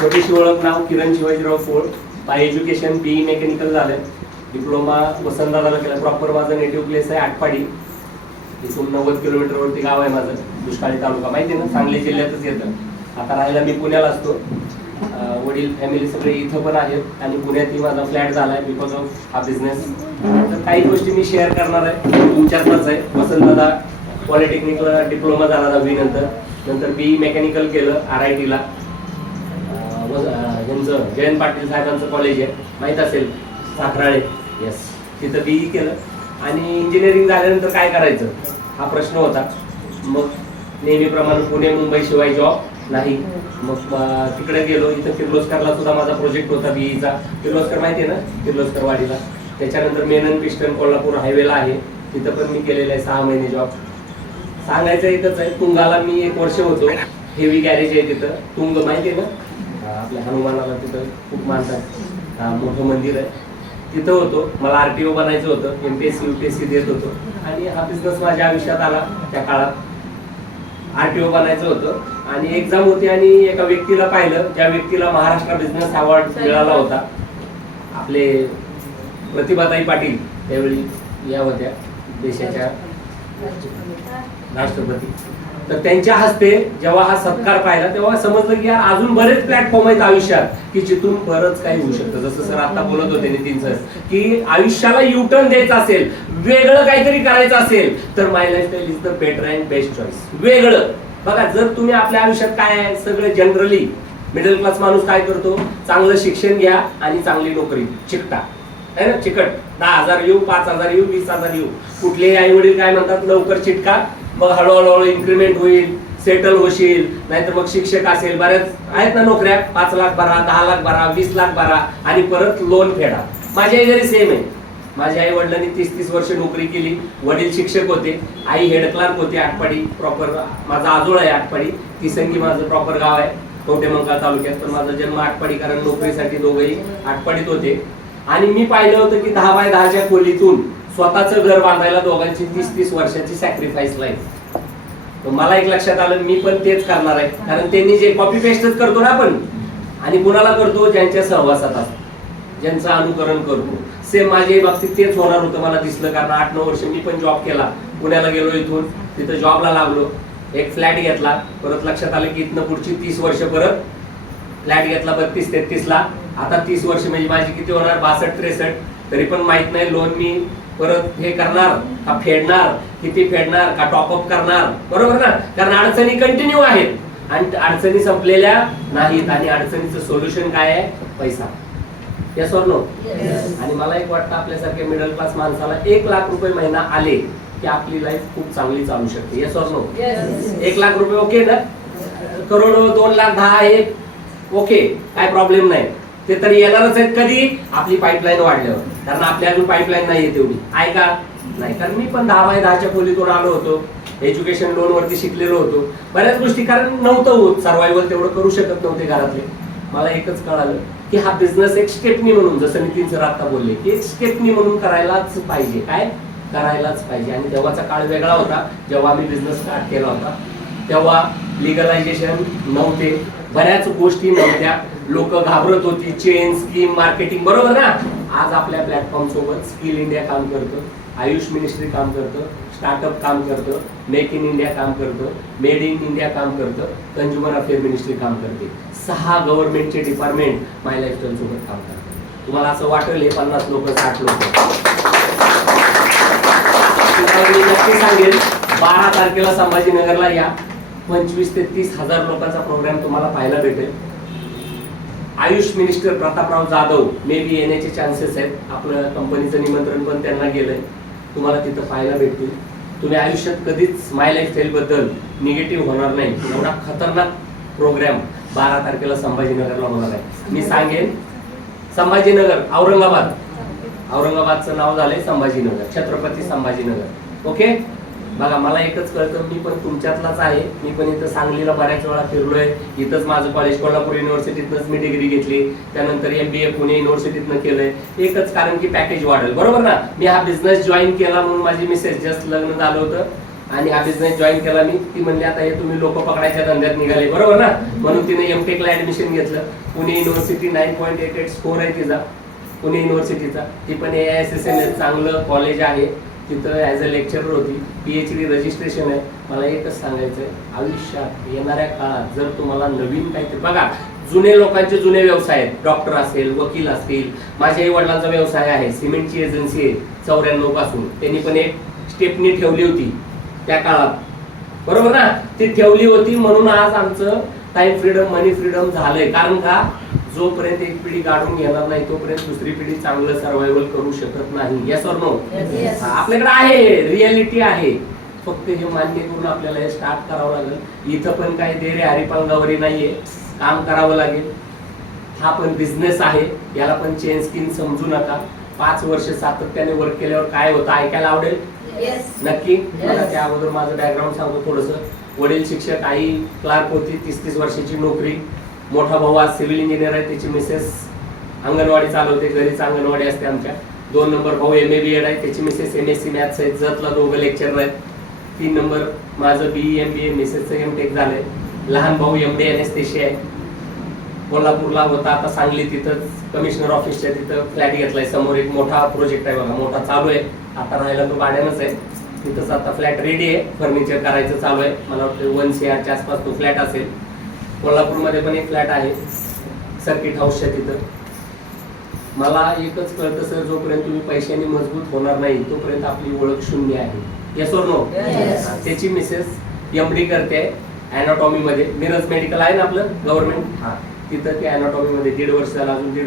छोटीशी ओळख नाव Kiran Shivajirao Phol. By education B mechanical झालंय. डिप्लोमा वसंतदादाला केला. प्रॉपर माझं नेटिव्ह प्लेस आहे आटपाडी. इथून नव्वद किलोमीटरवरती गाव आहे माझं दुष्काळी तालुका. माहिती आहे ना? सांगली जिल्ह्यातच येतं. आता राहायला मी पुण्याला असतो. वडील फॅमिली सगळे इथं पण आहेत. आणि पुण्यातही माझा फ्लॅट झाला आहे बिकॉज ऑफ हा बिझनेस तर काही गोष्टी मी शेअर करणार आहे. तुमच्यातच आहे. वसंतदादा पॉलिटेक्निकला डिप्लोमा झाला दहावी नंतर. नंतर बी मेकॅनिकल केलं आर आय टीला यांचं जयंत पाटील साहेबांचं कॉलेज आहे. माहीत असेल साखराळे. येस तिथं बी ई केलं. आणि इंजिनिअरिंग झाल्यानंतर काय करायचं? हा प्रश्न होता. मग नेहमीप्रमाणे पुणे मुंबई शिवाय जॉब नाही. मग तिकडे गेलो. इथं किर्लोस्करला सुद्धा माझा प्रोजेक्ट होता बीईचा किर्लोस्कर माहिती आहे ना? किर्लोस्कर वाडीला त्याच्यानंतर मेनन पिस्टन कोल्हापूर हायवेला आहे. तिथं पण मी केलेलं आहे सहा महिने जॉब सांगायचं इथंच आहे तुंगाला मी एक वर्ष होतो. हेवी गॅरेज आहे तिथं. तुंग माहिती आहे ना? आपल्या हनुमानाला तिथं खूप मानतात. मोठं मंदिर आहे. तिथं होतो. मला आर टी ओ बनायचं होतं. M P S U P S C देत होतो. आणि हा बिझनेस माझ्या आयुष्यात आला त्या काळात. आर टी ओ बनायचं होतं. आणि एक्झाम होती आणि एका व्यक्तीला पाहिलं. ज्या व्यक्तीला महाराष्ट्र बिझनेस अवॉर्ड मिळाला होता. आपले प्रतिभाताई पाटील त्यावेळी या होत्या देशाच्या राष्ट्रपती. तर त्यांच्या हस्ते जेव्हा हा सत्कार पाहिला तेव्हा समजलं की यार अजून बरेच प्लॅटफॉर्म आहेत आयुष्यात की जिथून बरंच काही होऊ शकतं. जसं सर आता बोलत होते नितीन सर की आयुष्याला युटर्न द्यायचं असेल वेगळं काहीतरी करायचं असेल तर my lifestyle is the better and best choice वेगळं. बघा जर तुम्ही आपल्या आयुष्यात काय आहे सगळं जनरली मिडल क्लास माणूस काय करतो? चांगलं शिक्षण घ्या आणि चांगली नोकरी. चिकटा. आहे ना चिकट. दहा हजार येऊ पाच हजार येऊ वीस हजार येऊ. कुठलेही आई वडील काय म्हणतात लवकर चिटका. मग हळूहळू हळू इन्क्रीमेंट होईल सेटल होशील. नाहीतर मग शिक्षक असेल बऱ्याच आहेत ना नोकऱ्या. पाच लाख भरा दहा लाख भरा वीस लाख भरा आणि परत लोन फेडा. माझ्या घरी सेम आहे. माझ्या आई वडिलांनी तीस तीस वर्ष नोकरी केली. वडील शिक्षक होते. आई हेड क्लार्क होते आटपाडी प्रॉपर माझा आजोळ आहे आटपाडी. तिसंगी माझं प्रॉपर गाव आहे कवटेमंकाळ तालुक्यात. पण माझा जन्म आटपाडी कारण नोकरीसाठी दोघंही आटपाडीत होते. आणि मी पाहिलं होतं की दहा बाय दहाच्या खोलीतून स्वतःचं घर बांधायला दोघांची तीस तीस वर्षाची सॅक्रिफाईस लाईफ तर मला एक लक्षात आलं मी पण तेच करणार आहे. कारण त्यांनी जे कॉपी पेस्टच करतो ना आपण आणि कुणाला करतो? ज्यांच्या सहवासात असतो. ज्यांचं अनुकरण करतो. सेम माझ्या बाबतीत तेच होणार होतं मला दिसलं. कारण आठ नऊ वर्ष मी पण जॉब केला. पुण्याला गेलो इथून तिथं जॉबला लागलो. एक फ्लॅट घेतला. परत लक्षात आलं की इथनं पुढची तीस वर्ष परत फ्लॅट घेतला बत्तीस तेहतीस ला आता तीस वर्ष म्हणजे माझी किती होणार? बासष्ट त्रेसष्ट. तरी पण माहीत नाही लोन मी परत हे करणार का फेडणार? किती फेडणार? का टॉपअप करणार? बरोबर ना? कारण अडचणी कंटिन्यू आहेत. आणि अडचणी संपलेल्या नाहीत. आणि अडचणीचं सोल्युशन काय आहे? पैसा. येस और नो आणि मला एक वाटतं आपल्यासारख्या मिडल क्लास माणसाला एक लाख रुपये महिना आले की आपली लाईफ खूप चांगली चालू शकते. येस और नो एक लाख रुपये ओके ना? करोड दोन लाख दहा एक ओके काय प्रॉब्लेम नाही. ते तर येणारच आहेत कधी? आपली पाईपलाईन वाढल्यावर. कारण आपल्या अजून पाईपलाईन नाही आहे तेवढी. आहे का? नाही. कारण मी पण दहा बाय दहाच्या खोलीतून आलो होतो. एज्युकेशन लोन वरती शिकलेलो होतो. बऱ्याच गोष्टी कारण नव्हतं होत. सर्वायवल तेवढं करू शकत नव्हते घरातले. मला एकच कळालं की हा बिझनेस एक स्टेपनी म्हणून जसं नितीन सर आता बोलले की एक स्टेपनी म्हणून करायलाच पाहिजे. काय? करायलाच पाहिजे. आणि तेव्हाचा काळ वेगळा होता. जेव्हा आम्ही बिझनेस स्टार्ट केला होता तेव्हा लिगलायझेशन नव्हते. बऱ्याच गोष्टी नव्हत्या. लोक घाबरत होती. चेन स्कीम मार्केटिंग बरोबर ना? आज आपल्या प्लॅटफॉर्म सोबत स्किल इंडिया काम करतं. आयुष मिनिस्ट्री काम करतं. स्टार्टअप काम करतं. मेक इन इंडिया काम करतं. मेड इन इंडिया काम करतं. कंझ्युमर अफेअर मिनिस्ट्री काम करते. सहा गव्हर्नमेंटचे डिपार्टमेंट माय लाईफस्टाईल सोबत काम करतात. तुम्हाला असं वाटेल हे पन्नास लोक साठ लोक. नक्की सांगेल बारा तारखेला संभाजीनगरला या. पंचवीस ते तीस हजार लोकांचा प्रोग्राम तुम्हाला पाहायला भेटेल. Ayush minister Prataprao Jadhav may be येण्याचे चान्सेस आहेत. आपलं कंपनीचं निमंत्रण पण त्यांना गेलंय. तुम्हाला तिथं पाहायला भेटतील. तुम्ही आयुष्यात कधीच माय लाईफस्टाईल बद्दल निगेटिव्ह होणार नाही. एवढा खतरनाक प्रोग्राम बारा तारखेला संभाजीनगरला होणार आहे. मी सांगेन संभाजीनगर औरंगाबाद. औरंगाबादचं नाव झालंय संभाजीनगर छत्रपती संभाजीनगर. ओके बघा मला एकच कळतं मी पण तुमच्यातलाच आहे. मी पण इथं सांगलीला बऱ्याच वेळा फिरलोय. इथंच माझं कॉलेज कोल्हापूर युनिव्हर्सिटीतनंच मी डिग्री घेतली. त्यानंतर एम बी ए पुणे युनिव्हर्सिटीतनं केलंय. एकच कारण की पॅकेज वाढेल. बरोबर ना? मी हा बिझनेस जॉईन केला म्हणून माझी मिसेस जस्ट लग्न झालं होतं. आणि हा बिझनेस जॉईन केला मी. ती म्हणली आता हे तुम्ही लोक पकडायच्या धंद्यात निघाले. बरोबर ना? म्हणून तिने एम टेकला ऍडमिशन घेतलं. Pune university nine point eight eight score आहे तिचा. पुणे युनिव्हर्सिटीचा ती पण A I S S N चांगलं कॉलेज आहे. तिथं ॲज अ लेक्चरर होती. पी एच डी रजिस्ट्रेशन आहे. मला एकच सांगायचं आहे आयुष्यात येणाऱ्या काळात जर तुम्हाला नवीन काहीतरी बघा जुने लोकांचे जुने व्यवसाय आहेत. डॉक्टर असेल वकील असतील. माझ्या आई वडिलांचा व्यवसाय आहे. सिमेंटची एजन्सी आहे चौऱ्याण्णवपासून. त्यांनी पण एक स्टेपनी ठेवली होती त्या काळात. बरोबर ना? ती ठेवली होती म्हणून आज आमचं टाईम फ्रीडम मनी फ्रीडम झालंय. कारण का? जोपर्यंत एक पिढी काढून घेणार नाही तोपर्यंत दुसरी पिढी चांगलं सर्वायवल करू शकत नाही. येस और नो. आपल्याकडे आहे रियालिटी आहे. फक्त हे मान्य करून आपल्याला हे स्टार्ट करावं लागेल. इथं पण काही देरे हरिपांगावरी नाहीये. काम करावं लागेल. हा पण बिझनेस आहे. याला पण चेन स्किन समजू नका. पाच वर्ष सातत्याने वर्क केल्यावर काय होतं ऐकायला आवडेल? नक्की. मला त्या अगोदर माझं बॅकग्राऊंड सांगतो थोडस. वडील शिक्षक आई क्लार्क होती तीस तीस वर्षाची नोकरी. मोठा भाऊ आज सिव्हिल इंजिनियर आहे त्याची मिसेस अंगणवाडी चालवते घरीच अंगणवाडी असते आमच्या. दोन नंबर भाऊ एम ए बी एड आहे त्याची Mrs M S C maths आहेत जतला दोघं लेक्चर आहेत. तीन नंबर माझं बी एम बी ए मिसेसचं एम टेक झालंय. लहान भाऊ एम डी एन एस तेशी आहे. कोल्हापूरला होता आता सांगली तिथंच कमिशनर ऑफिसच्या तिथं फ्लॅट घेतलाय. समोर एक मोठा प्रोजेक्ट आहे बघा मोठा चालू आहे. आता राहायला तो गाड्यानच आहे. तिथंच आता फ्लॅट रेडी आहे. फर्निचर करायचं चालू आहे. मला वाटतं वन सी आरच्या आसपास तो फ्लॅट असेल. कोल्हापूरमध्ये पण एक फ्लॅट आहे. सर्किट हाऊसच्या तिथं. मला एकच कळतं सर जोपर्यंत तुम्ही पैशाने मजबूत होणार नाही तोपर्यंत आपली ओळख शून्य आहे. येस और नो. त्याची मिसेस एम डी करते अॅनाटॉमी मध्ये. मिरज मेडिकल आहे ना आपलं? गव्हर्नमेंट तिथं ते अॅनाटॉमी मध्ये दीड वर्ष झालं अजून दीड